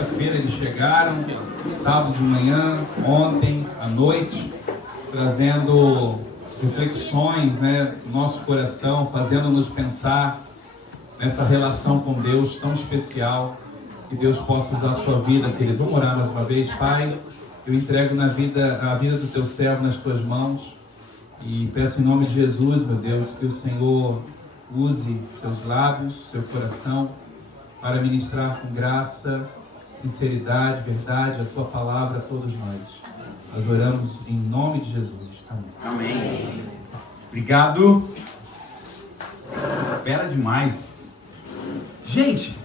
sexta-feira eles chegaram, sábado de manhã, ontem à noite, trazendo reflexões, né, no nosso coração, fazendo-nos pensar nessa relação com Deus tão especial. Que Deus possa usar a sua vida, querido. Vamos orar mais uma vez. Pai, eu entrego a vida do teu servo nas tuas mãos e peço em nome de Jesus, meu Deus, que o Senhor use seus lábios, seu coração, para ministrar com graça, sinceridade, verdade, a tua palavra a todos nós. Nós oramos em nome de Jesus. Amém. Amém. Obrigado. Fera demais. Gente,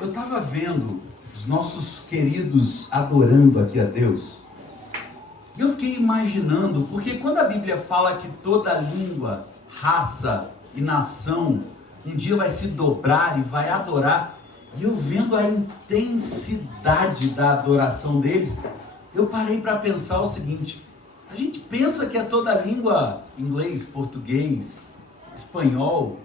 eu estava vendo os nossos queridos adorando aqui a Deus. E eu fiquei imaginando, porque quando a Bíblia fala que toda língua, raça e nação um dia vai se dobrar e vai adorar, e eu vendo a intensidade da adoração deles, eu parei para pensar o seguinte: a gente pensa que é toda língua, inglês, português, espanhol,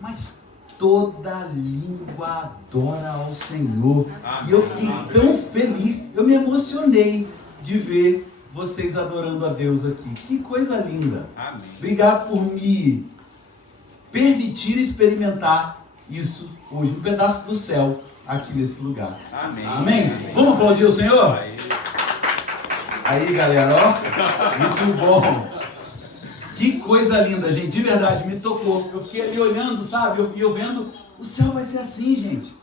mas toda língua adora ao Senhor. E eu fiquei tão feliz, eu me emocionei de ver vocês adorando a Deus aqui. Que coisa linda. Amém. Obrigado por me permitir experimentar isso hoje, um pedaço do céu aqui nesse lugar. Amém. Amém? Vamos aplaudir o Senhor? Aí, galera, ó, muito bom. Que coisa linda, gente, de verdade, me tocou. Eu fiquei ali olhando, sabe, eu vendo, o céu vai ser assim, gente.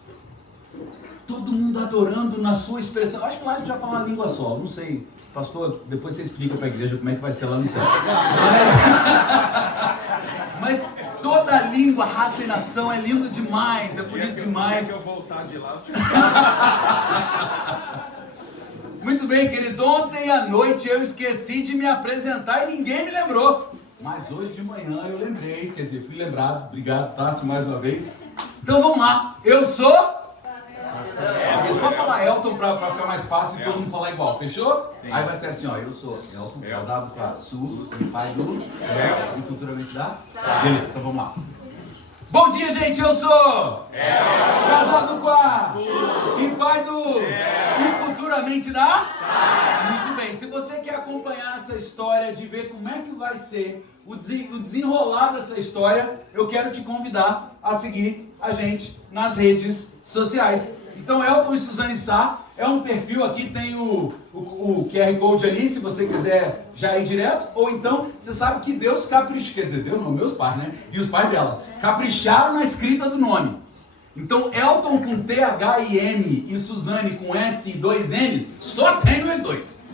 Todo mundo adorando na sua expressão. Acho que lá a gente vai falar uma língua só, não sei. Pastor, depois você explica para a igreja como é que vai ser lá no céu. Mas toda língua, raça e nação é lindo demais, é bonito demais. Se eu voltar de lá, eu te Muito bem, queridos, ontem à noite eu esqueci de me apresentar e ninguém me lembrou. Mas hoje de manhã eu lembrei, quer dizer, fui lembrado. Obrigado, Tássio, mais uma vez. Então vamos lá, eu sou... Você pode falar Elton para ficar mais fácil e todo mundo falar igual, fechou? Sim. Aí vai ser assim, ó, eu sou Elton, casado com a Su, e pai do... E futuramente da... Beleza, então vamos lá. Bom dia, gente, eu sou... Casado com a... E pai do... E futuramente da... Muito bem, se você quer acompanhar essa história, de ver como é que vai ser o desenrolar dessa história, eu quero te convidar a seguir a gente nas redes sociais. Então, Elton e Suzane Sá é um perfil aqui, tem o QR Code ali, se você quiser já ir direto, ou então, você sabe que Deus caprichou, quer dizer, Deus não, meus pais, né? E os pais dela, capricharam na escrita do nome. Então, Elton com T-H-I-M e Suzane com S e 2 N's, só tem nós dois.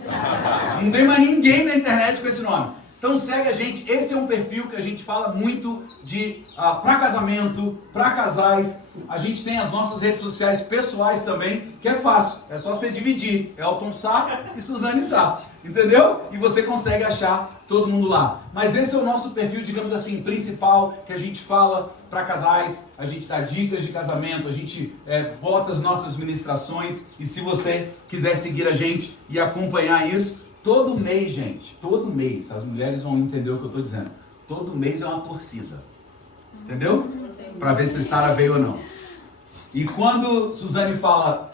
Não tem mais ninguém na internet com esse nome. Então segue a gente, esse é um perfil que a gente fala muito de para casamento, para casais. A gente tem as nossas redes sociais pessoais também, que é fácil, é só você dividir, Elton Sá e Suzane Sá, entendeu? E você consegue achar todo mundo lá. Mas esse é o nosso perfil, digamos assim, principal, que a gente fala para casais, a gente dá dicas de casamento, a gente bota as nossas ministrações, e se você quiser seguir a gente e acompanhar isso, todo mês, gente, todo mês, as mulheres vão entender o que eu estou dizendo. Todo mês é uma torcida. Entendeu? Para ver se Sara veio ou não. E quando Suzane fala,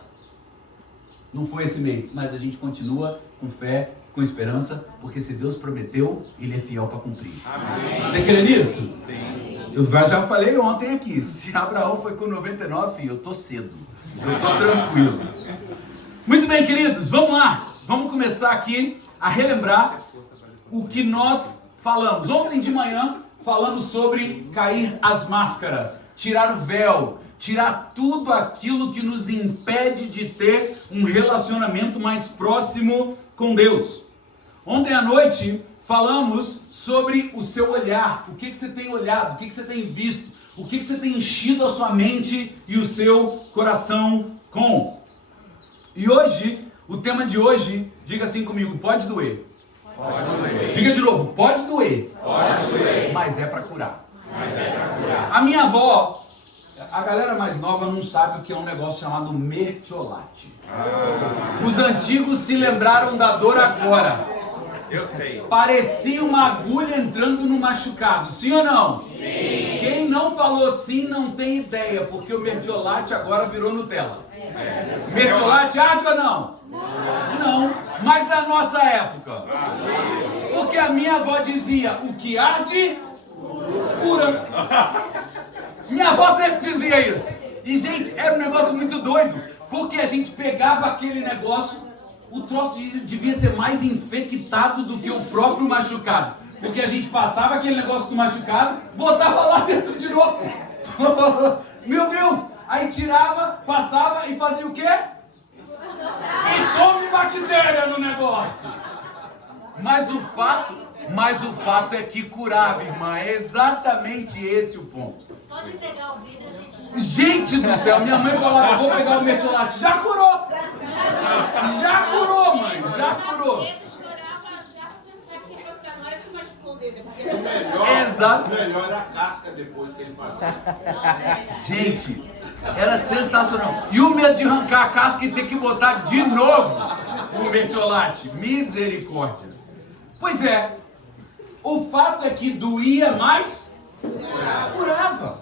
não foi esse mês, mas a gente continua com fé, com esperança, porque se Deus prometeu, Ele é fiel para cumprir. Amém. Você crê nisso? Sim. Eu já falei ontem aqui, se Abraão foi com 99, filho, eu tô cedo. Eu tô tranquilo. Muito bem, queridos, vamos lá. Vamos começar aqui a relembrar o que nós falamos. Ontem de manhã falamos sobre cair as máscaras, tirar o véu, tirar tudo aquilo que nos impede de ter um relacionamento mais próximo com Deus. Ontem à noite falamos sobre o seu olhar, o que você tem olhado, o que você tem visto, o que você tem enchido a sua mente e o seu coração com. E hoje, o tema de hoje, diga assim comigo, pode doer. Pode doer. Diga de novo, pode doer. Pode doer. Mas é para curar. Mas é para curar. A minha avó, a galera mais nova não sabe o que é um negócio chamado mertiolate. Os antigos se lembraram da dor agora. Eu sei. Parecia uma agulha entrando no machucado, sim ou não? Sim. Quem não falou sim não tem ideia, porque o mertiolate agora virou Nutella. Mertiolate arde ou não? Não, mas da nossa época. Porque a minha avó dizia, o que arde, cura. Minha avó sempre dizia isso. E, gente, era um negócio muito doido, porque a gente pegava aquele negócio, o troço devia ser mais infectado do que o próprio machucado. Porque a gente passava aquele negócio do machucado, botava lá dentro de novo. Meu Deus! Aí tirava, passava e fazia o quê? E tome bactéria no negócio. Mas o fato é que curava, irmã. É exatamente esse o ponto. Só de pegar o vidro a gente... Gente do céu, minha mãe falava, vou pegar o mertiolate. Já curou! Já curou, mãe, já curou. Exato. Melhor a casca depois que ele fazia. Gente, era sensacional. E o medo de arrancar a casca e ter que botar de novo o mertiolate. Misericórdia. Pois é, o fato é que doía, mas curava.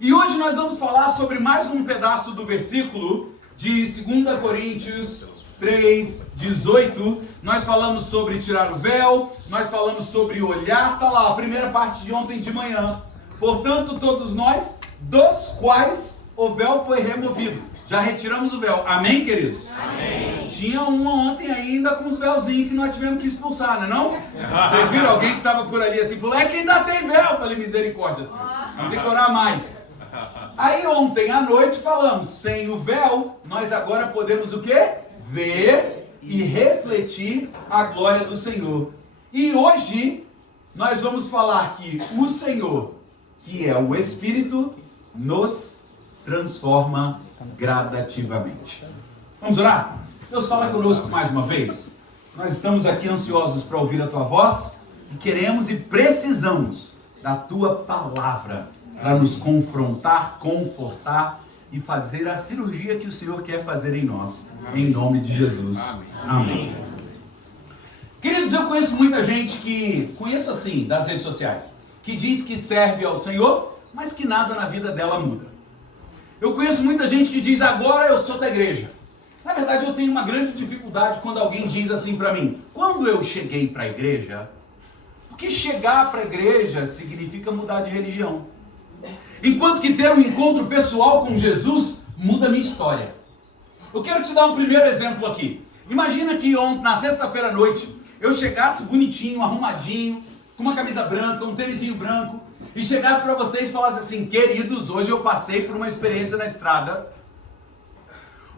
E hoje nós vamos falar sobre mais um pedaço do versículo de 2 Coríntios 3:18. Nós falamos sobre tirar o véu, nós falamos sobre olhar, tá lá, a primeira parte de ontem de manhã. Portanto, todos nós, dos quais o véu foi removido. Já retiramos o véu. Amém, queridos? Amém. Tinha uma ontem ainda com os véuzinhos que nós tivemos que expulsar, não é não? Vocês viram alguém que estava por ali assim, falou, é que ainda tem véu. Eu falei, misericórdia, assim. Não tem que orar mais. Aí ontem à noite falamos, sem o véu, nós agora podemos o quê? Ver e refletir a glória do Senhor. E hoje nós vamos falar que o Senhor, que é o Espírito, nos transforma gradativamente. Vamos orar? Deus, fala conosco mais uma vez. Nós estamos aqui ansiosos para ouvir a Tua voz e queremos e precisamos da Tua palavra para nos confrontar, confortar e fazer a cirurgia que o Senhor quer fazer em nós. Amém. Em nome de Jesus. Amém. Queridos, eu conheço muita gente que, conheço assim, das redes sociais, que diz que serve ao Senhor, mas que nada na vida dela muda. Eu conheço muita gente que diz, agora eu sou da igreja. Na verdade, eu tenho uma grande dificuldade quando alguém diz assim para mim, quando eu cheguei para a igreja, porque chegar para a igreja significa mudar de religião. Enquanto que ter um encontro pessoal com Jesus muda a minha história. Eu quero te dar um primeiro exemplo aqui. Imagina que ontem, na sexta-feira à noite, eu chegasse bonitinho, arrumadinho, com uma camisa branca, um tênisinho branco, e chegasse para vocês e falasse assim, queridos, hoje eu passei por uma experiência na estrada,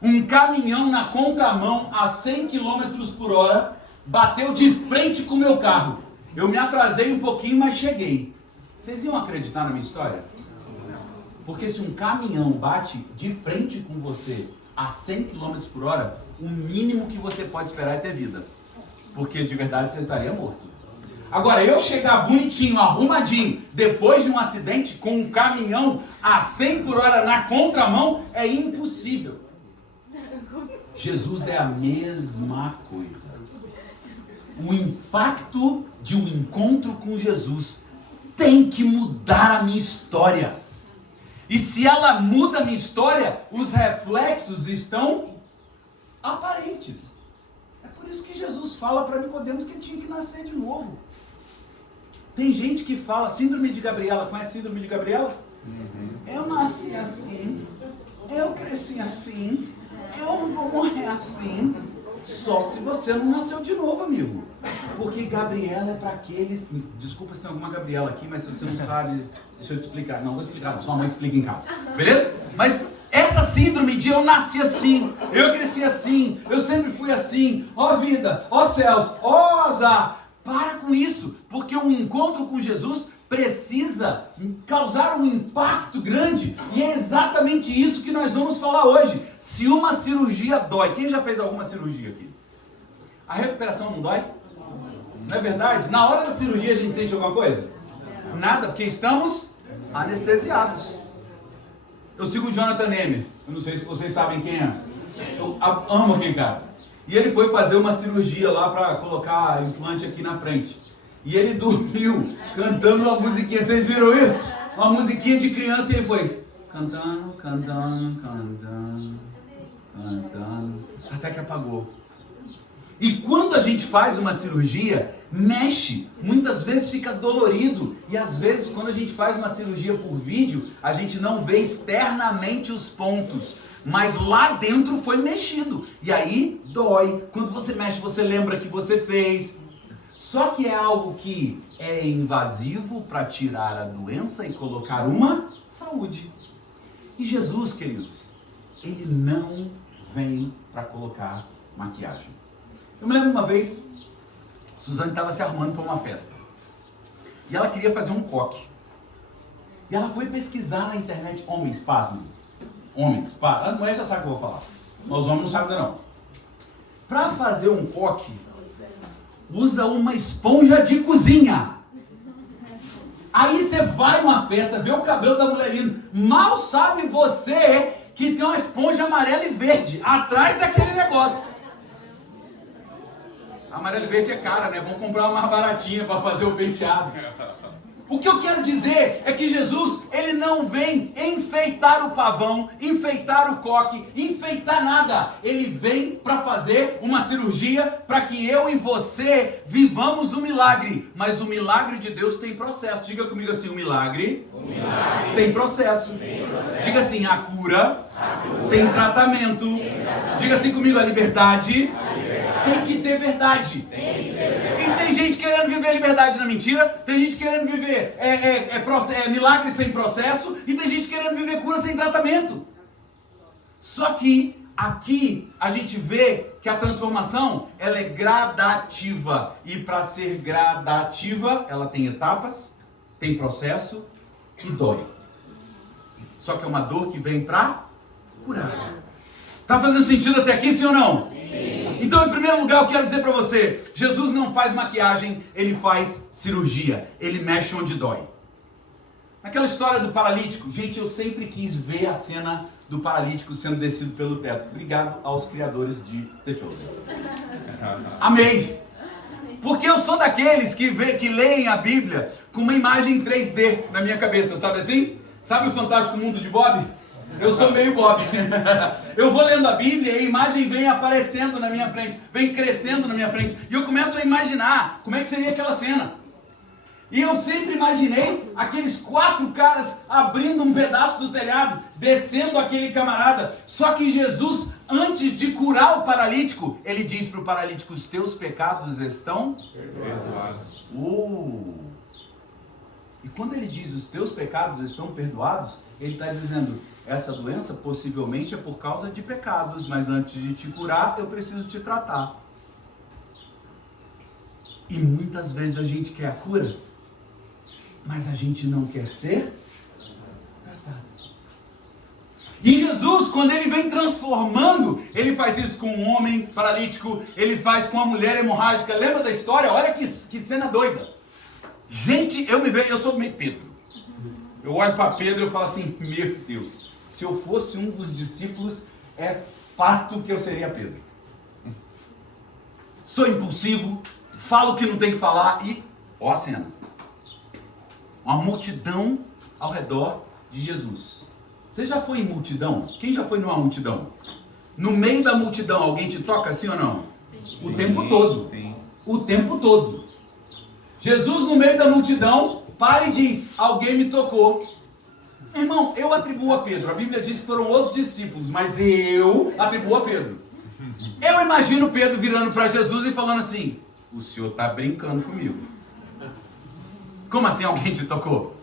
um caminhão na contramão a 100 km por hora, bateu de frente com o meu carro. Eu me atrasei um pouquinho, mas cheguei. Vocês iam acreditar na minha história? Porque se um caminhão bate de frente com você a 100 km por hora, o mínimo que você pode esperar é ter vida. Porque de verdade você estaria morto. Agora, eu chegar bonitinho, arrumadinho, depois de um acidente com um caminhão a 100 por hora na contramão, é impossível. Jesus é a mesma coisa. O impacto de um encontro com Jesus tem que mudar a minha história. E se ela muda a minha história, os reflexos estão aparentes. É por isso que Jesus fala para Nicodemos que ele tinha que nascer de novo. Tem gente que fala, síndrome de Gabriela, conhece síndrome de Gabriela? Eu nasci assim, eu cresci assim, eu vou morrer assim. Só se você não nasceu de novo, amigo. Porque Gabriela é para aqueles... Desculpa se tem alguma Gabriela aqui, mas se você não sabe, deixa eu te explicar. Não vou explicar, sua mãe explica em casa. Beleza? Mas essa síndrome de eu nasci assim, eu cresci assim, eu sempre fui assim, ó vida, ó céus, ó azar. Para com isso, porque um encontro com Jesus precisa causar um impacto grande. E é exatamente isso que nós vamos falar hoje. Se uma cirurgia dói, quem já fez alguma cirurgia aqui? A recuperação não dói? Não é verdade? Na hora da cirurgia a gente sente alguma coisa? Nada, porque estamos anestesiados. Eu sigo o Jonathan Neme. Eu não sei se vocês sabem quem é. Eu amo aquele cara. E ele foi fazer uma cirurgia lá para colocar implante aqui na frente. E ele dormiu cantando uma musiquinha. Vocês viram isso? Uma musiquinha de criança e ele foi cantando, cantando, cantando, cantando, até que apagou. E quando a gente faz uma cirurgia, mexe, muitas vezes fica dolorido. E às vezes quando a gente faz uma cirurgia por vídeo, a gente não vê externamente os pontos, mas lá dentro foi mexido. E aí dói. Quando você mexe, você lembra que você fez. Só que é algo que é invasivo para tirar a doença e colocar uma saúde. E Jesus, queridos, ele não vem para colocar maquiagem. Eu me lembro uma vez, Suzane estava se arrumando para uma festa. E ela queria fazer um coque. E ela foi pesquisar na internet, homens, pasmem. Homens, as mulheres já sabem o que eu vou falar. Mas os homens não sabem ainda não. Para fazer um coque, usa uma esponja de cozinha. Aí você vai numa festa, vê o cabelo da mulher lindo. Mal sabe você que tem uma esponja amarela e verde atrás daquele negócio. Amarelo e verde é cara, né? Vamos comprar uma mais baratinha para fazer o penteado. O que eu quero dizer é que Jesus, ele não vem enfeitar o pavão, enfeitar o coque, enfeitar nada. Ele vem para fazer uma cirurgia para que eu e você vivamos o milagre. Mas o milagre de Deus tem processo. Diga comigo assim, o milagre tem processo. Diga assim, a cura tem tratamento. Diga assim comigo, a liberdade tem que ter verdade. E tem gente querendo viver liberdade na mentira, tem gente querendo viver milagre sem processo, e tem gente querendo viver cura sem tratamento. Só que aqui a gente vê que a transformação ela é gradativa, e para ser gradativa ela tem etapas, tem processo e dói. Só que é uma dor que vem para curar. Tá fazendo sentido até aqui, sim ou não? Sim. Então, em primeiro lugar, eu quero dizer para você, Jesus não faz maquiagem, ele faz cirurgia. Ele mexe onde dói. Naquela história do paralítico, gente, eu sempre quis ver a cena do paralítico sendo descido pelo teto. Obrigado aos criadores de The Chosen. Amei. Porque eu sou daqueles que leem a Bíblia com uma imagem em 3D na minha cabeça, sabe assim? Sabe o Fantástico Mundo de Bob? Eu sou meio Bob. Eu vou lendo a Bíblia e a imagem vem aparecendo na minha frente, vem crescendo na minha frente. E eu começo a imaginar como é que seria aquela cena. E eu sempre imaginei aqueles 4 caras abrindo um pedaço do telhado, descendo aquele camarada. Só que Jesus, antes de curar o paralítico, ele diz para o paralítico, os teus pecados estão perdoados. E quando ele diz os teus pecados estão perdoados, ele está dizendo, essa doença possivelmente é por causa de pecados, mas antes de te curar, eu preciso te tratar. E muitas vezes a gente quer a cura, mas a gente não quer ser tratado. E Jesus, quando ele vem transformando, ele faz isso com um homem paralítico, ele faz com uma mulher hemorrágica. Lembra da história? Olha que cena doida. Gente, eu sou meio Pedro. Eu olho para Pedro e eu falo assim, meu Deus, se eu fosse um dos discípulos, é fato que eu seria Pedro. Sou impulsivo, falo o que não tem que falar e, ó a cena. Uma multidão ao redor de Jesus. Você já foi em multidão? Quem já foi numa multidão? No meio da multidão, alguém te toca sim ou não? Sim, o tempo todo. Sim. O tempo todo. Jesus no meio da multidão, para e diz, alguém me tocou. Irmão, eu atribuo a Pedro. A Bíblia diz que foram os discípulos, mas eu atribuo a Pedro. Eu imagino Pedro virando para Jesus e falando assim, o senhor está brincando comigo. Como assim alguém te tocou?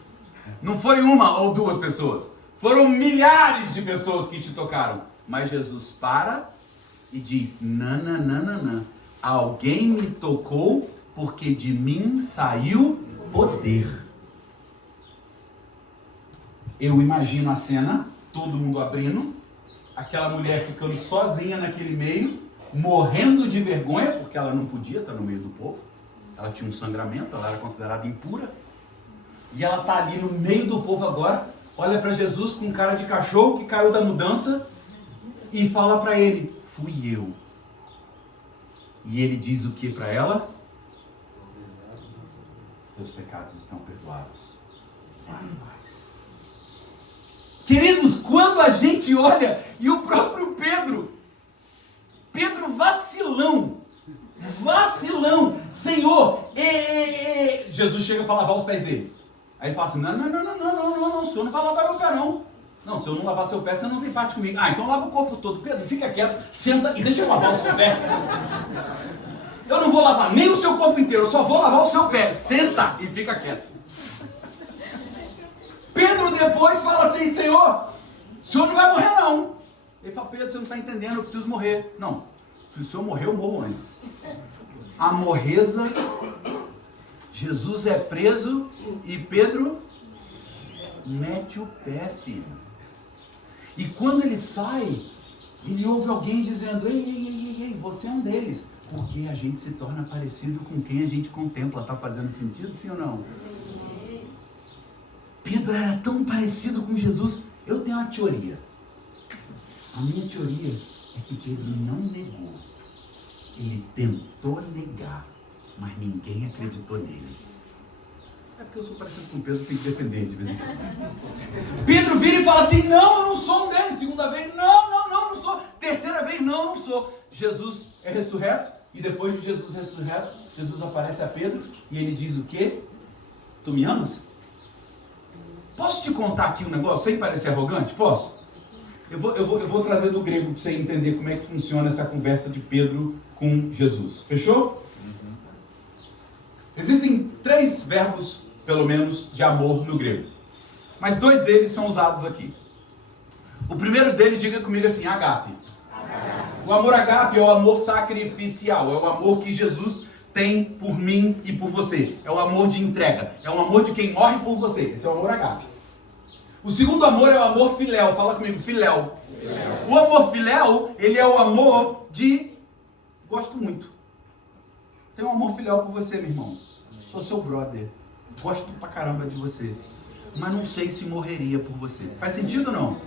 Não foi uma ou duas pessoas. Foram milhares de pessoas que te tocaram. Mas Jesus para e diz, não. Alguém me tocou porque de mim saiu poder. Eu imagino a cena, todo mundo abrindo, aquela mulher ficando sozinha naquele meio, morrendo de vergonha, porque ela não podia estar no meio do povo. Ela tinha um sangramento, ela era considerada impura. E ela está ali no meio do povo agora, olha para Jesus com cara de cachorro que caiu da mudança e fala para ele, fui eu. E ele diz o que para ela? Teus pecados estão perdoados. Vai em paz. Queridos, quando a gente olha, e o próprio Pedro vacilão, Senhor, Jesus chega para lavar os pés dele. Aí ele fala assim, não, o senhor não vai lavar meu pé não. Não, se eu não lavar seu pé, você não tem parte comigo. Então lava o corpo todo. Pedro, fica quieto, senta e deixa eu lavar o seu pé. Eu não vou lavar nem o seu corpo inteiro, eu só vou lavar o seu pé. Senta e fica quieto. Pedro depois fala assim, Senhor, o senhor não vai morrer não. Ele fala, Pedro, você não está entendendo, eu preciso morrer. Não, se o senhor morrer, eu morro antes. A morreza, Jesus é preso e Pedro mete o pé, filho. E quando ele sai, ele ouve alguém dizendo, ei, você é um deles. Porque a gente se torna parecido com quem a gente contempla. Está fazendo sentido, sim ou não? Pedro era tão parecido com Jesus. Eu tenho uma teoria. A minha teoria é que Pedro não negou. Ele tentou negar, mas ninguém acreditou nele. É porque eu sou parecido com Pedro, tenho que defender de vez em quando. Pedro vira e fala assim, não, eu não sou um deles. Segunda vez, não sou. Terceira vez, não sou. Jesus é ressurreto, e depois de Jesus ressurreto, Jesus aparece a Pedro, e ele diz o quê? Tu me amas? Posso te contar aqui um negócio, sem parecer arrogante? Posso? Eu vou trazer do grego para você entender como é que funciona essa conversa de Pedro com Jesus. Fechou? Existem 3 verbos, pelo menos, de amor no grego. Mas 2 deles são usados aqui. O primeiro deles, diga comigo assim, agape. O amor agape é o amor sacrificial, é o amor que Jesus tem por mim e por você. É o amor de entrega, é o amor de quem morre por você. Esse é o amor agape. O segundo amor é o amor filéu. Fala comigo, filéu. O amor filéu, ele é o amor de gosto muito. Tem um amor filial por você, meu irmão. Sou seu brother. Gosto pra caramba de você. Mas não sei se morreria por você. Faz sentido ou não?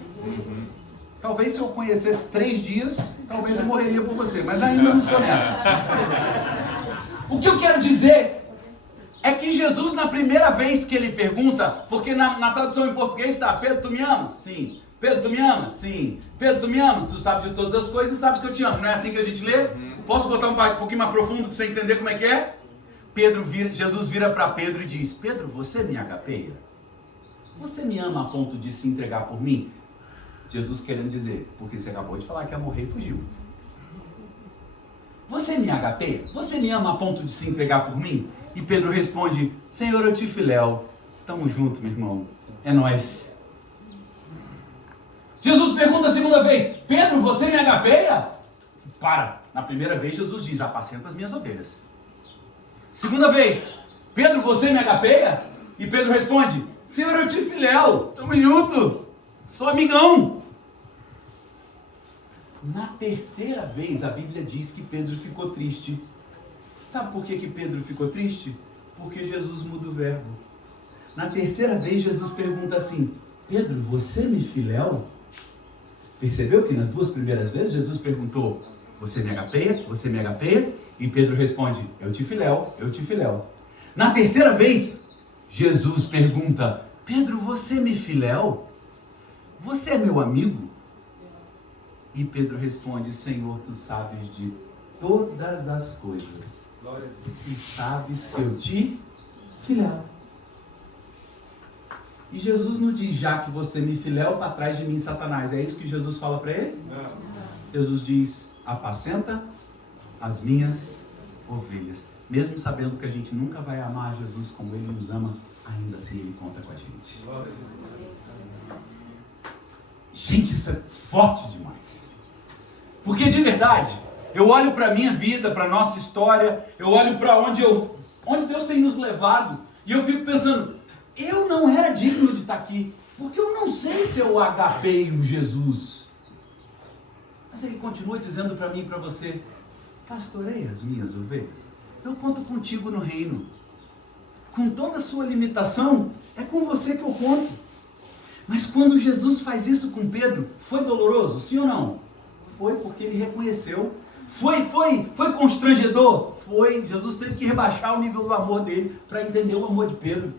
Talvez se eu conhecesse 3 dias, talvez eu morreria por você. Mas ainda não estou nessa. O que eu quero dizer é que Jesus, na primeira vez que ele pergunta, porque na tradução em português está, Pedro, tu me amas? Sim. Pedro, tu me amas? Sim. Pedro, tu me amas? Tu sabe de todas as coisas e sabes que eu te amo. Não é assim que a gente lê? Posso botar um pouquinho mais profundo para você entender como é que é? Jesus vira para Pedro e diz, Pedro, você me agapeia? Você me ama a ponto de se entregar por mim? Jesus querendo dizer, porque você acabou de falar que ia morrer e fugiu. Você me agapeia? Você me ama a ponto de se entregar por mim? E Pedro responde, Senhor, eu te filéu. Tamo junto, meu irmão. É nóis. Jesus pergunta a segunda vez, Pedro, você me agapeia? Para. Na primeira vez, Jesus diz, apacenta as minhas ovelhas. Segunda vez, Pedro, você me agapeia? E Pedro responde, Senhor, eu te filéu. Tamo junto. Sou amigão. Na terceira vez, a Bíblia diz que Pedro ficou triste. Sabe por que Pedro ficou triste? Porque Jesus muda o verbo. Na terceira vez, Jesus pergunta assim, Pedro, você me filéu? Percebeu que nas 2 primeiras vezes, Jesus perguntou, você me agapeia? Você me agapeia? E Pedro responde, eu te filéu, eu te filéu. Na terceira vez, Jesus pergunta, Pedro, você me filéu? Você é meu amigo? E Pedro responde, Senhor, tu sabes de todas as coisas. E sabes que eu te filéu. E Jesus não diz, já que você me filéu, para trás de mim, Satanás. É isso que Jesus fala para ele? Não. Jesus diz, apacenta as minhas ovelhas. Mesmo sabendo que a gente nunca vai amar Jesus como ele nos ama, ainda assim ele conta com a gente. Gente, isso é forte demais. Porque de verdade, eu olho para a minha vida, para a nossa história, eu olho para onde Deus tem nos levado, e eu fico pensando, eu não era digno de estar aqui, porque eu não sei se eu agapeio Jesus. Mas ele continua dizendo para mim e para você, pastorei as minhas ovelhas, eu conto contigo no reino. Com toda a sua limitação, é com você que eu conto. Mas quando Jesus faz isso com Pedro, foi doloroso, sim ou não? Foi porque ele reconheceu. Foi constrangedor? Foi. Jesus teve que rebaixar o nível do amor dele para entender o amor de Pedro.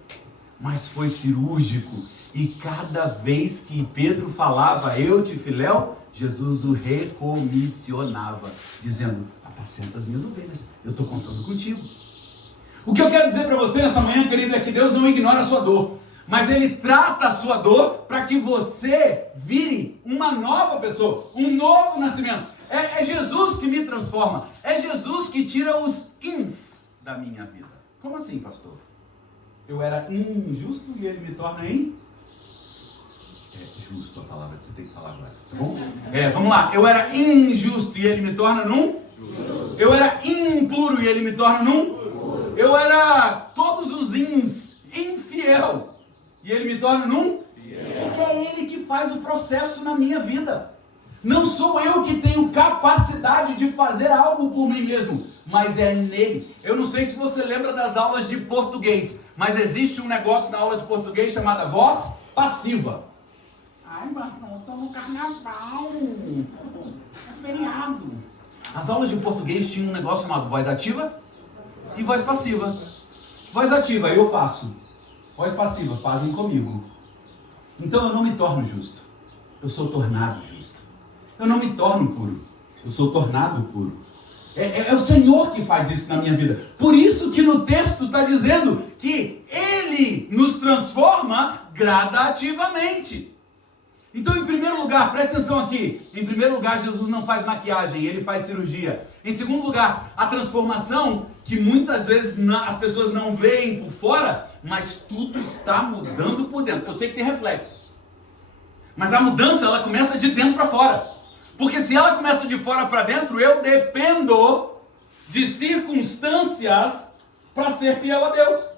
Mas foi cirúrgico. E cada vez que Pedro falava, eu te filéu, Jesus o recomissionava, dizendo, apacenta as minhas ovelhas, eu estou contando contigo. O que eu quero dizer para você nessa manhã, querido, é que Deus não ignora a sua dor, mas Ele trata a sua dor para que você vire uma nova pessoa, um novo nascimento. É Jesus que me transforma, é Jesus que tira os ins da minha vida. Como assim, pastor? Eu era injusto e Ele me torna justo a palavra que você tem que falar agora, tá bom? Vamos lá. Eu era injusto e Ele me torna num? Justo. Eu era impuro e Ele me torna num? Puro. Eu era todos os ins, infiel, e Ele me torna num? Fiel. Porque é Ele que faz o processo na minha vida. Não sou eu que tenho capacidade de fazer algo por mim mesmo, mas é nele. Eu não sei se você lembra das aulas de português, mas existe um negócio na aula de português chamada voz passiva. Ai, mas não, estou no carnaval, é feriado. As aulas de português tinham um negócio chamado voz ativa e voz passiva. Voz ativa, eu faço. Voz passiva, fazem comigo. Então eu não me torno justo, eu sou tornado justo. Eu não me torno puro, eu sou tornado puro. É o Senhor que faz isso na minha vida. Por isso que no texto está dizendo que Ele nos transforma gradativamente. Então, em primeiro lugar, presta atenção aqui. Em primeiro lugar, Jesus não faz maquiagem, Ele faz cirurgia. Em segundo lugar, a transformação, que muitas vezes as pessoas não veem por fora, mas tudo está mudando por dentro. Eu sei que tem reflexos, mas a mudança, ela começa de dentro para fora. Porque se ela começa de fora para dentro, eu dependo de circunstâncias para ser fiel a Deus.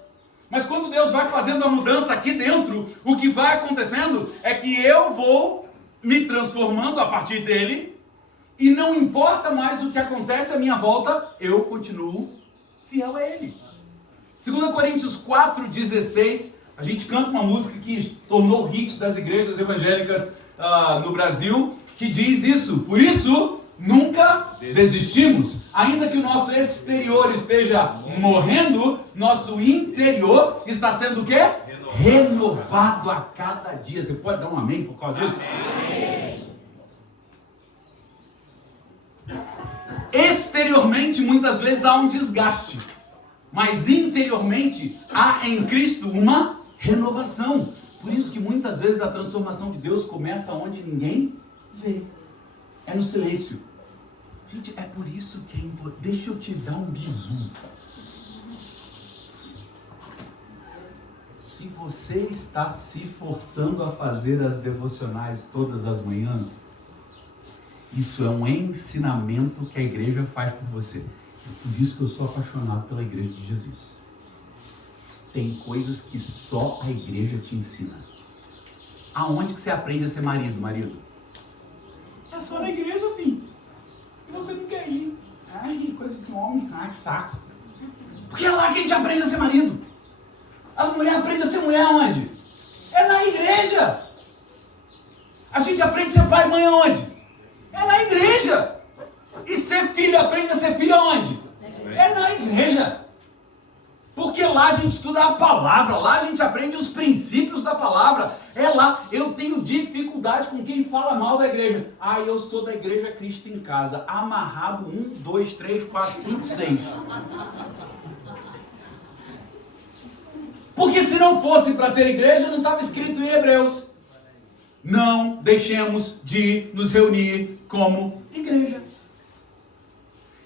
Mas quando Deus vai fazendo a mudança aqui dentro, o que vai acontecendo é que eu vou me transformando a partir dele, e não importa mais o que acontece à minha volta, eu continuo fiel a Ele. 2 Coríntios 4,16, a gente canta uma música que tornou hit das igrejas evangélicas no Brasil, que diz isso: por isso nunca desistimos, ainda que o nosso exterior esteja morrendo, nosso interior está sendo o quê? Renovado a cada dia. Você pode dar um amém por causa disso? Amém. Exteriormente muitas vezes há um desgaste, mas interiormente há em Cristo uma renovação. Por isso que muitas vezes a transformação de Deus começa onde ninguém vê. É no silêncio. Gente, é por isso que é importante. Deixa eu te dar um bizu. Se você está se forçando a fazer as devocionais todas as manhãs, isso é um ensinamento que a igreja faz por você. É por isso que eu sou apaixonado pela igreja de Jesus. Tem coisas que só a igreja te ensina. Aonde que você aprende a ser marido? É só na igreja, filho. E você não quer ir. Ai, coisa de homem. Ai, que saco. Porque é lá que a gente aprende a ser marido. As mulheres aprendem a ser mulher aonde? É na igreja. A gente aprende a ser pai e mãe aonde? É na igreja. E ser filho, aprende a ser filho aonde? É na igreja. Porque lá a gente estuda a palavra, lá a gente aprende os princípios da palavra. É lá. Eu tenho dificuldade com quem fala mal da igreja. Ah, eu sou da igreja Cristo em Casa. Amarrado 1, 2, 3, 4, 5, 6. Porque se não fosse para ter igreja, não estava escrito em Hebreus: não deixemos de nos reunir como igreja.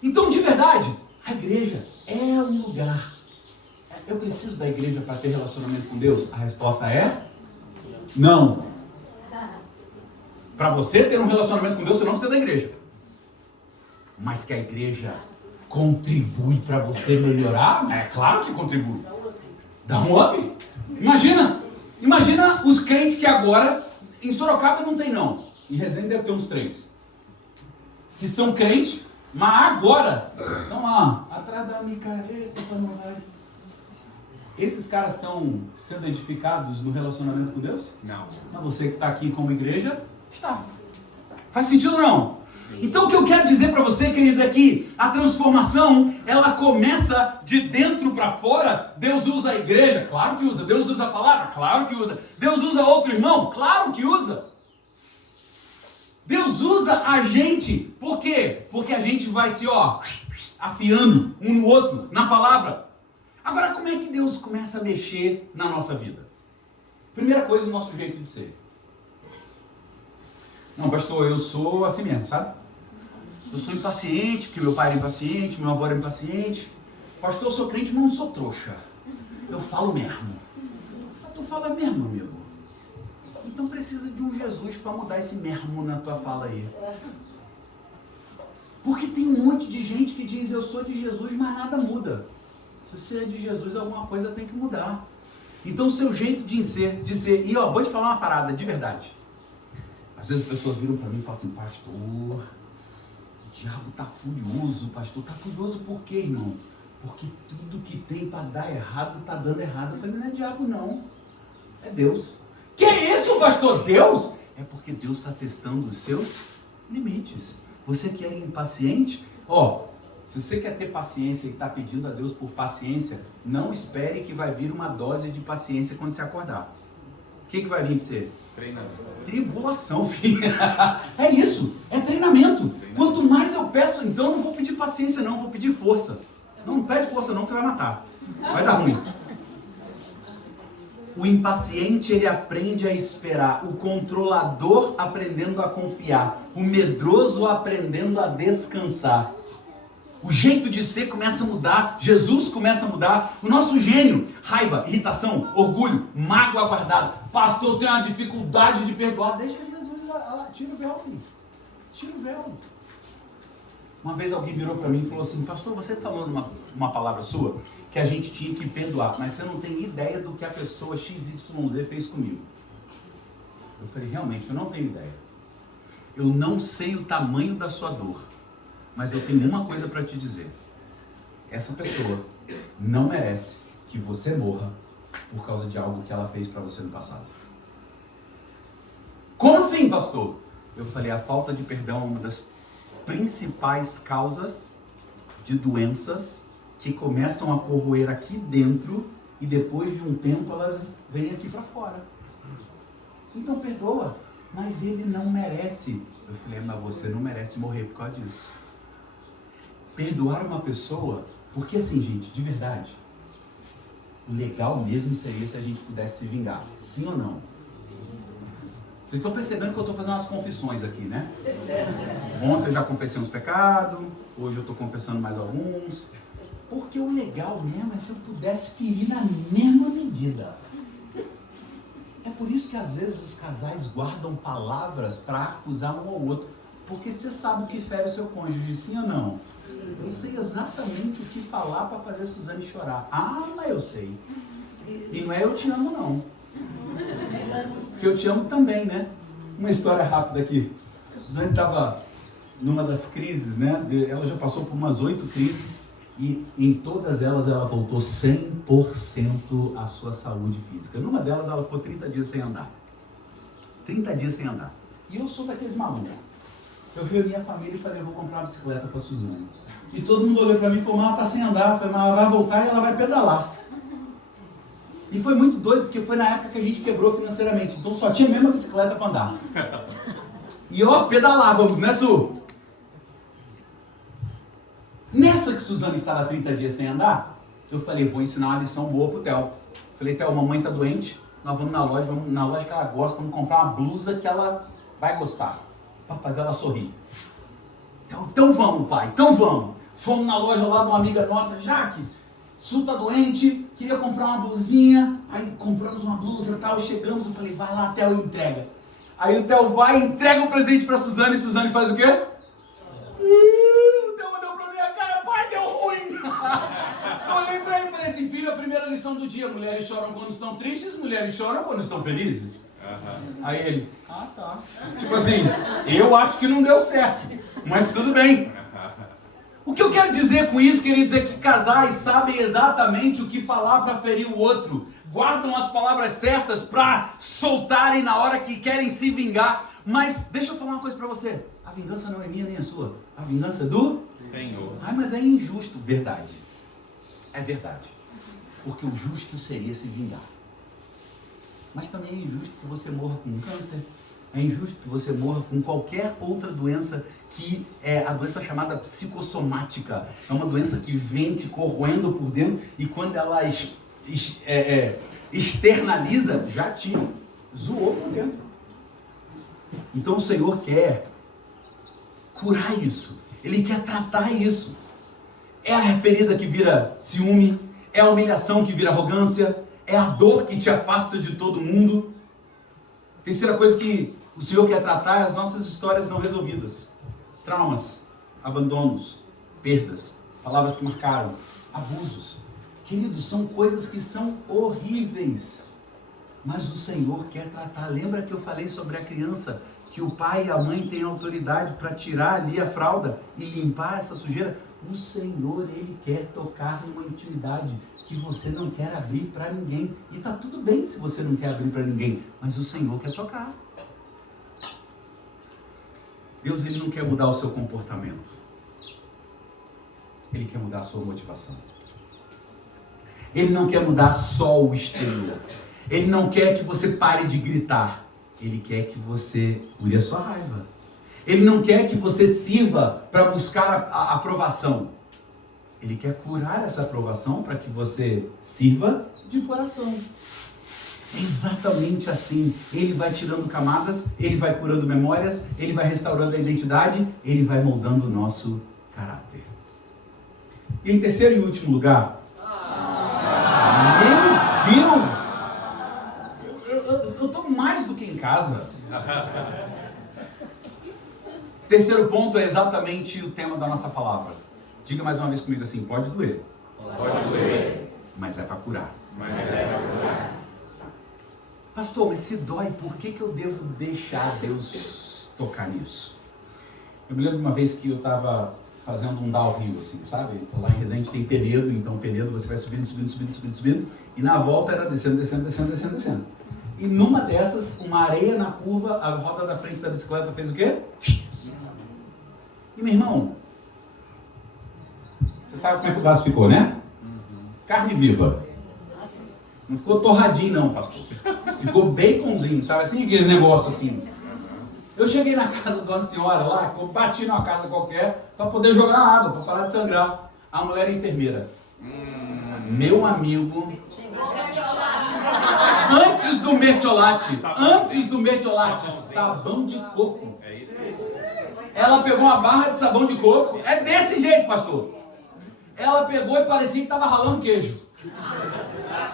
Então, de verdade, a igreja é um lugar. Eu preciso da igreja para ter relacionamento com Deus? A resposta é não. Para você ter um relacionamento com Deus, você não precisa da igreja. Mas que a igreja contribui para você melhorar? É claro que contribui. Dá um up. Imagina os crentes que agora, em Sorocaba não tem não, em Resende deve ter uns 3, que são crentes, mas agora estão lá, atrás da micareta, esses caras estão sendo edificados no relacionamento com Deus? Não. Mas você que está aqui como igreja, está. Faz sentido ou não? Então o que eu quero dizer para você, querido, é que a transformação, ela começa de dentro para fora. Deus usa a igreja? Claro que usa. Deus usa a palavra? Claro que usa. Deus usa outro irmão? Claro que usa. Deus usa a gente. Por quê? Porque a gente vai se, afiando um no outro, na palavra. Agora, como é que Deus começa a mexer na nossa vida? Primeira coisa, o nosso jeito de ser. Não, pastor, eu sou assim mesmo, sabe? Eu sou impaciente, porque meu pai era impaciente, meu avô era impaciente. Pastor, eu sou crente, mas não sou trouxa. Eu falo mesmo. Mas tu fala mesmo, amigo. Então precisa de um Jesus para mudar esse mesmo na tua fala aí. Porque tem um monte de gente que diz, eu sou de Jesus, mas nada muda. Se você é de Jesus, alguma coisa tem que mudar. Então o seu jeito de ser, e vou te falar uma parada, de verdade. Às vezes as pessoas viram para mim e falam assim, pastor, o diabo tá furioso, pastor. Tá furioso por quê, irmão? Porque tudo que tem para dar errado, tá dando errado. Eu falei, não é diabo não, é Deus. Que isso, pastor? Deus? É porque Deus está testando os seus limites. Você que é impaciente, se você quer ter paciência e está pedindo a Deus por paciência, não espere que vai vir uma dose de paciência quando você acordar. O que vai vir para você? Treinamento. Tribulação, filho. É isso, é treinamento. Quanto mais eu peço, então eu não vou pedir paciência não, eu vou pedir força. Não pede força não, que você vai matar. Vai dar ruim. O impaciente, ele aprende a esperar. O controlador aprendendo a confiar. O medroso aprendendo a descansar. O jeito de ser começa a mudar. Jesus começa a mudar. O nosso gênio, raiva, irritação, orgulho, mágoa guardada. Pastor, eu tenho uma dificuldade de perdoar. Deixa Jesus lá. Tira o véu, filho. Tira o véu. Uma vez alguém virou para mim e falou assim, pastor, você falou uma palavra sua que a gente tinha que perdoar, mas você não tem ideia do que a pessoa XYZ fez comigo. Eu falei, realmente, eu não tenho ideia. Eu não sei o tamanho da sua dor, mas eu tenho uma coisa para te dizer. Essa pessoa não merece que você morra por causa de algo que ela fez para você no passado. Como assim, pastor? Eu falei, a falta de perdão é uma das principais causas de doenças que começam a corroer aqui dentro e depois de um tempo elas vêm aqui para fora. Então perdoa, mas ele não merece. Eu falei, mas você não merece morrer por causa disso. Perdoar uma pessoa, porque assim, gente, de verdade, o legal mesmo seria se a gente pudesse se vingar. Sim ou não? Vocês estão percebendo que eu estou fazendo umas confissões aqui, né? Ontem eu já confessei uns pecados, hoje eu estou confessando mais alguns. Porque o legal mesmo é se eu pudesse ferir na mesma medida. É por isso que às vezes os casais guardam palavras para acusar um ao outro. Porque você sabe o que fere o seu cônjuge, sim ou não? Eu sei exatamente o que falar para fazer a Suzane chorar. Ah, mas eu sei. E não é eu te amo não. Porque eu te amo também, né? Uma história rápida aqui. A Suzane estava numa das crises, né? Ela já passou por umas 8 crises. E em todas elas ela voltou 100% à sua saúde física. Numa delas ela ficou 30 dias sem andar. 30 dias sem andar. E eu sou daqueles malucos. Eu reuni a família e falei, eu vou comprar uma bicicleta para a Suzane. E todo mundo olhou para mim e falou, mas ela está sem andar. Eu falei, mas ela vai voltar e ela vai pedalar. E foi muito doido, porque foi na época que a gente quebrou financeiramente. Então só tinha a mesma bicicleta para andar. E pedalávamos, né, Su? Nessa que Suzane estava 30 dias sem andar, eu falei, vou ensinar uma lição boa pro Theo. Falei, Theo, mamãe tá doente, nós vamos na loja que ela gosta, vamos comprar uma blusa que ela vai gostar, para fazer ela sorrir. Então vamos, pai, então vamos. Fomos na loja lá de uma amiga nossa, Jaque, Su tá doente, queria comprar uma blusinha, aí compramos uma blusa e tal, chegamos, eu falei, vai lá, Theo, e entrega. Aí o Theo vai e entrega o presente pra Suzane, e Suzane faz o quê? Eu olhei pra ele e falei assim, filho, a primeira lição do dia, mulheres choram quando estão tristes, mulheres choram quando estão felizes. Aí ele, tá. Tipo assim, eu acho que não deu certo, mas tudo bem. O que eu quero dizer com isso, queridos, é que casais sabem exatamente o que falar para ferir o outro. Guardam as palavras certas para soltarem na hora que querem se vingar. Mas deixa eu falar uma coisa para você. A vingança não é minha nem a sua. A vingança é do Senhor. Ai, mas é injusto. Verdade. É verdade. Porque o justo seria se vingar. Mas também é injusto que você morra com câncer. É injusto que você morra com qualquer outra doença, que é a doença chamada psicossomática. É uma doença que vem te corroendo por dentro e quando ela externaliza, já te zoou por dentro. Então o Senhor quer curar isso. Ele quer tratar isso. É a ferida que vira ciúme, é a humilhação que vira arrogância, é a dor que te afasta de todo mundo. Terceira coisa que o Senhor quer tratar é as nossas histórias não resolvidas. Traumas, abandonos, perdas, palavras que marcaram, abusos. Queridos, são coisas que são horríveis. Mas o Senhor quer tratar. Lembra que eu falei sobre a criança? Que o pai e a mãe têm autoridade para tirar ali a fralda e limpar essa sujeira? O Senhor, Ele quer tocar numa intimidade que você não quer abrir para ninguém. E está tudo bem se você não quer abrir para ninguém, mas o Senhor quer tocar. Deus, Ele não quer mudar o seu comportamento. Ele quer mudar a sua motivação. Ele não quer mudar só o exterior. Ele não quer que você pare de gritar. Ele quer que você cure a sua raiva. Ele não quer que você sirva para buscar a aprovação. Ele quer curar essa aprovação para que você sirva de coração. É exatamente assim. Ele vai tirando camadas, ele vai curando memórias, ele vai restaurando a identidade, ele vai moldando o nosso caráter. E em terceiro e último lugar, meu Deus! Eu estou mais do que em casa. Terceiro ponto é exatamente o tema da nossa palavra. Diga mais uma vez comigo assim: pode doer. Pode doer. Mas é para curar. Mas é para curar. Pastor, mas se dói, por que eu devo deixar Deus tocar nisso? Eu me lembro de uma vez que eu estava fazendo um downhill, assim, sabe? Lá em Resende tem Penedo, então Penedo você vai subindo, e na volta era descendo. E numa dessas, uma areia na curva, a roda da frente da bicicleta fez o quê? E meu irmão, você sabe como é que o braço ficou, né? Carne viva. Não ficou torradinho não, pastor. Ficou baconzinho, sabe assim? Aqueles negócios assim. Eu cheguei na casa de uma senhora lá, que eu bati numa casa qualquer, para poder jogar água, para parar de sangrar. A mulher é enfermeira. Meu amigo... Antes do metiolate, sabão de coco. Ela pegou uma barra de sabão de coco, é desse jeito, pastor. Ela pegou e parecia que estava ralando queijo.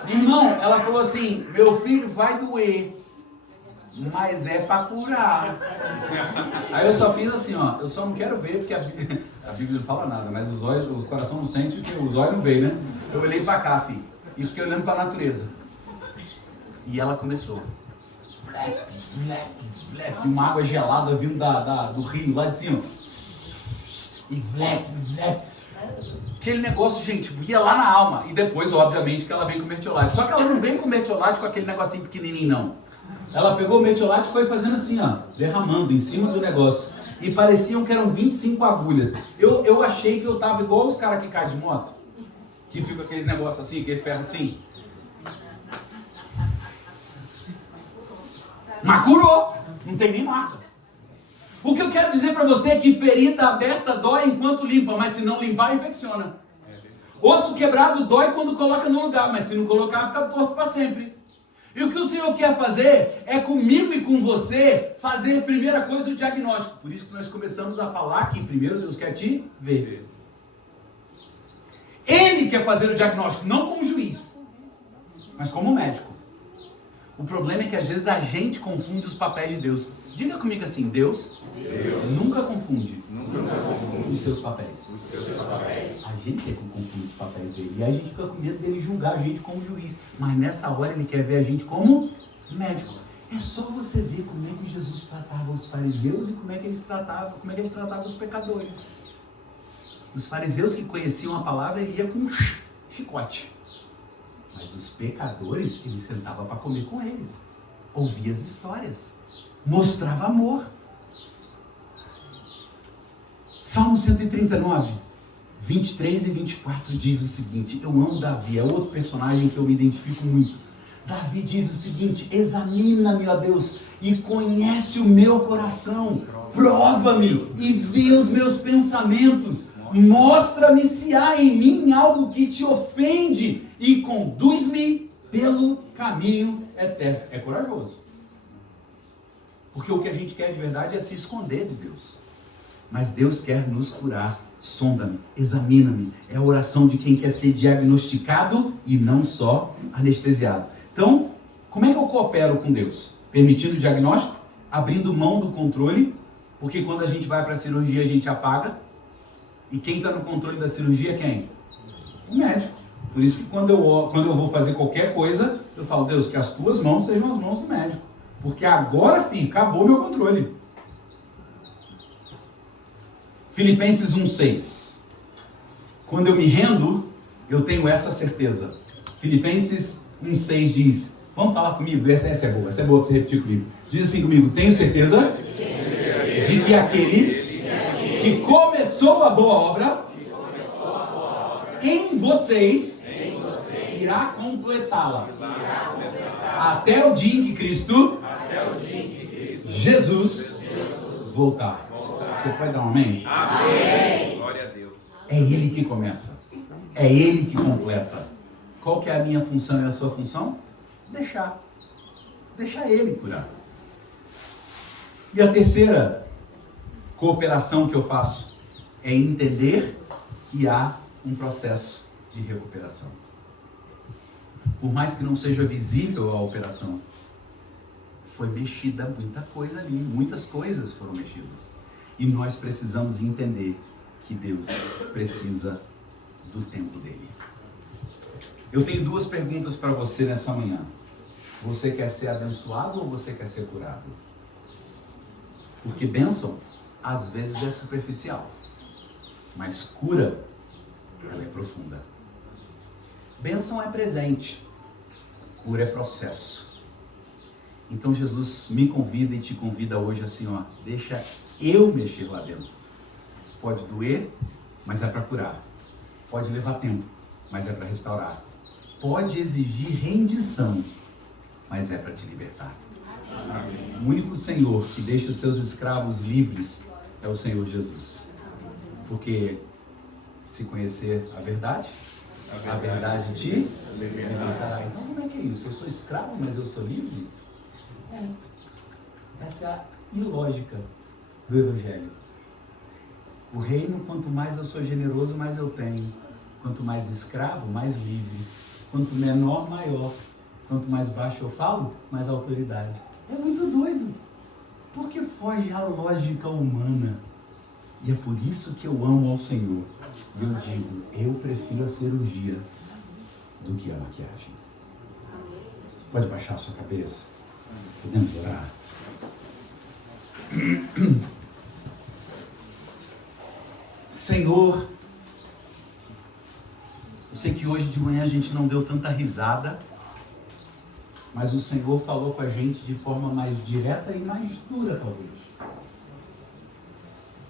Irmão, ela falou assim: meu filho, vai doer, mas é para curar. Aí eu só fiz assim, ó, eu só não quero ver, porque a Bíblia não fala nada, mas o coração não sente, porque os olhos não veem, né? Eu olhei para cá, filho, e fiquei olhando para a natureza. E ela começou. Flap, uma água gelada vindo do rio, lá de cima. E flap. Aquele negócio, gente, ia lá na alma. E depois, obviamente, que ela vem com mertiolate. Só que ela não vem com mertiolate com aquele negocinho pequenininho, não. Ela pegou o mertiolate e foi fazendo assim, ó, derramando em cima do negócio. E pareciam que eram 25 agulhas. Eu achei que eu tava igual os caras que caem de moto. Que fica aqueles negócios assim, aqueles ferros assim. Mas curou, não tem nem marca. O que eu quero dizer para você é que ferida aberta dói enquanto limpa, mas se não limpar, infecciona. Osso quebrado dói quando coloca no lugar, mas se não colocar, fica torto para sempre. E o que o Senhor quer fazer é comigo e com você fazer a primeira coisa, o diagnóstico. Por isso que nós começamos a falar que primeiro Deus quer te ver. Ele quer fazer o diagnóstico, não como juiz, mas como médico. O problema é que às vezes a gente confunde os papéis de Deus. Diga comigo assim: Deus nunca confunde os seus papéis. A gente é que confunde os papéis dele. E a gente fica com medo dele julgar a gente como juiz. Mas nessa hora ele quer ver a gente como médico. É só você ver como é que Jesus tratava os fariseus e como é que ele tratava os pecadores. Os fariseus que conheciam a palavra, ele ia com chicote. Mas os pecadores, ele sentava para comer com eles. Ouvia as histórias. Mostrava amor. Salmo 139, 23 e 24 diz o seguinte, eu amo Davi, é outro personagem que eu me identifico muito. Davi diz o seguinte, examina-me, ó Deus, e conhece o meu coração, prova-me e vê os meus pensamentos, mostra-me se há em mim algo que te ofende e conduz-me pelo caminho eterno. É corajoso, porque o que a gente quer de verdade é se esconder de Deus, mas Deus quer nos curar. Sonda-me, examina-me, é a oração de quem quer ser diagnosticado e não só anestesiado. Então, como é que eu coopero com Deus? Permitindo o diagnóstico, abrindo mão do controle, porque quando a gente vai para a cirurgia a gente apaga, e quem está no controle da cirurgia é quem? O médico. Por isso que quando eu vou fazer qualquer coisa, eu falo, Deus, que as tuas mãos sejam as mãos do médico, porque agora, filho, acabou meu controle. Filipenses 1,6. Quando eu me rendo, eu tenho essa certeza. Filipenses 1,6 diz, vamos falar comigo? Essa é boa para você repetir comigo. Diz assim comigo, tenho certeza de que aquele que começou a boa obra em vocês irá completá-la. Até o dia em que Cristo Jesus voltar. Você pode dar um amém? Amém. Glória a Deus. É Ele que começa. É Ele que completa. Qual que é a minha função e a sua função? Deixar. Deixar Ele curar. E a terceira cooperação que eu faço é entender que há um processo de recuperação. Por mais que não seja visível a operação, foi mexida muita coisa ali. Muitas coisas foram mexidas. E nós precisamos entender que Deus precisa do tempo dele. Eu tenho duas perguntas para você nessa manhã. Você quer ser abençoado ou você quer ser curado? Porque bênção, às vezes, é superficial. Mas cura, ela é profunda. Bênção é presente. Cura é processo. Então Jesus me convida e te convida hoje assim, ó, deixa eu mexer lá dentro. Pode doer, mas é para curar. Pode levar tempo, mas é para restaurar. Pode exigir rendição, mas é para te libertar. Amém. O único Senhor que deixa os seus escravos livres é o Senhor Jesus. Porque se conhecer a verdade te libertará. Então como é que é isso? Eu sou escravo, mas eu sou livre? Essa é a ilógica do Evangelho. O reino, quanto mais eu sou generoso, mais eu tenho. Quanto mais escravo, mais livre. Quanto menor, maior. Quanto mais baixo eu falo, mais autoridade. É muito doido. Porque foge à lógica humana. E é por isso que eu amo ao Senhor. E eu digo, eu prefiro a cirurgia do que a maquiagem. Pode baixar a sua cabeça? Podemos orar? Senhor, eu sei que hoje de manhã a gente não deu tanta risada, mas o Senhor falou com a gente de forma mais direta e mais dura, talvez.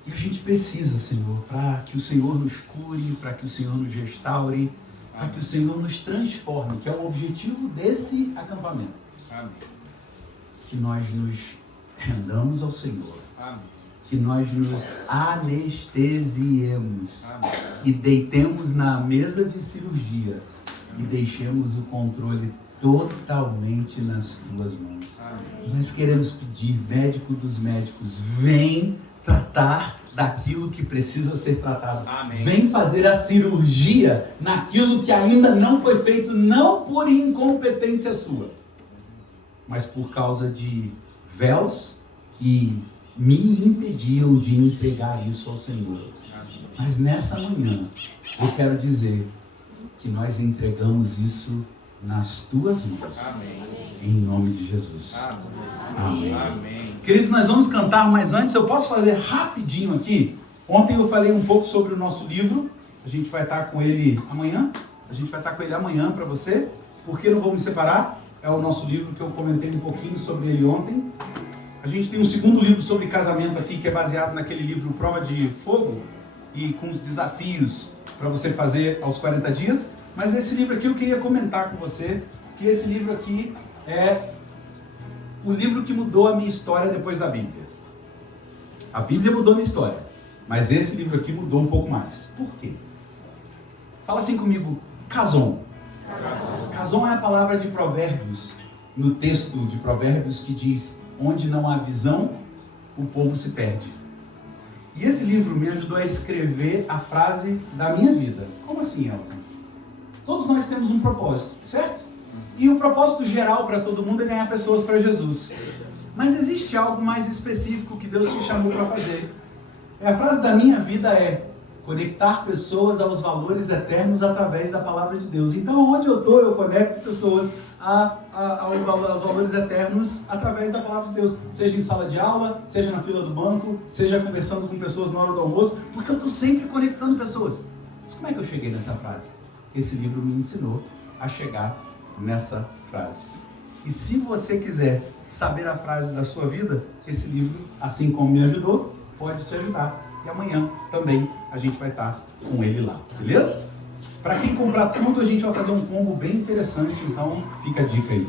E a gente precisa, Senhor, para que o Senhor nos cure, para que o Senhor nos restaure, para que o Senhor nos transforme, que é o objetivo desse acampamento. Amém. Que nós nos rendamos ao Senhor. Amém. Que nós nos anestesiemos. Amém. E deitemos na mesa de cirurgia e deixemos o controle totalmente nas tuas mãos. Amém. Nós queremos pedir, médico dos médicos, vem tratar daquilo que precisa ser tratado. Amém. Vem fazer a cirurgia naquilo que ainda não foi feito, não por incompetência sua, mas por causa de véus que me impediam de entregar isso ao Senhor. Mas nessa manhã, eu quero dizer que nós entregamos isso nas tuas mãos. Amém. Em nome de Jesus. Amém. Amém. Amém. Queridos, nós vamos cantar, mas antes eu posso fazer rapidinho aqui. Ontem eu falei um pouco sobre o nosso livro. A gente vai estar com ele amanhã. Para você. Por que não vou me separar? É o nosso livro que eu comentei um pouquinho sobre ele ontem. A gente tem um segundo livro sobre casamento aqui, que é baseado naquele livro Prova de Fogo, e com os desafios para você fazer aos 40 dias. Mas esse livro aqui eu queria comentar com você, que esse livro aqui é o livro que mudou a minha história depois da Bíblia. A Bíblia mudou a minha história, mas esse livro aqui mudou um pouco mais. Por quê? Fala assim comigo, Cason. Cason é a palavra de Provérbios, no texto de Provérbios que diz: onde não há visão, o povo se perde. E esse livro me ajudou a escrever a frase da minha vida. Como assim, Elton? Todos nós temos um propósito, certo? E o propósito geral para todo mundo é ganhar pessoas para Jesus. Mas existe algo mais específico que Deus te chamou para fazer. A frase da minha vida é: conectar pessoas aos valores eternos através da palavra de Deus. Então, onde eu estou, eu conecto pessoas aos valores eternos através da palavra de Deus. Seja em sala de aula, seja na fila do banco, seja conversando com pessoas na hora do almoço, porque eu estou sempre conectando pessoas. Mas como é que eu cheguei nessa frase? Esse livro me ensinou a chegar nessa frase. E se você quiser saber a frase da sua vida, esse livro, assim como me ajudou, pode te ajudar. E amanhã também a gente vai estar com ele lá, beleza? Para quem comprar tudo, a gente vai fazer um combo bem interessante, então fica a dica aí.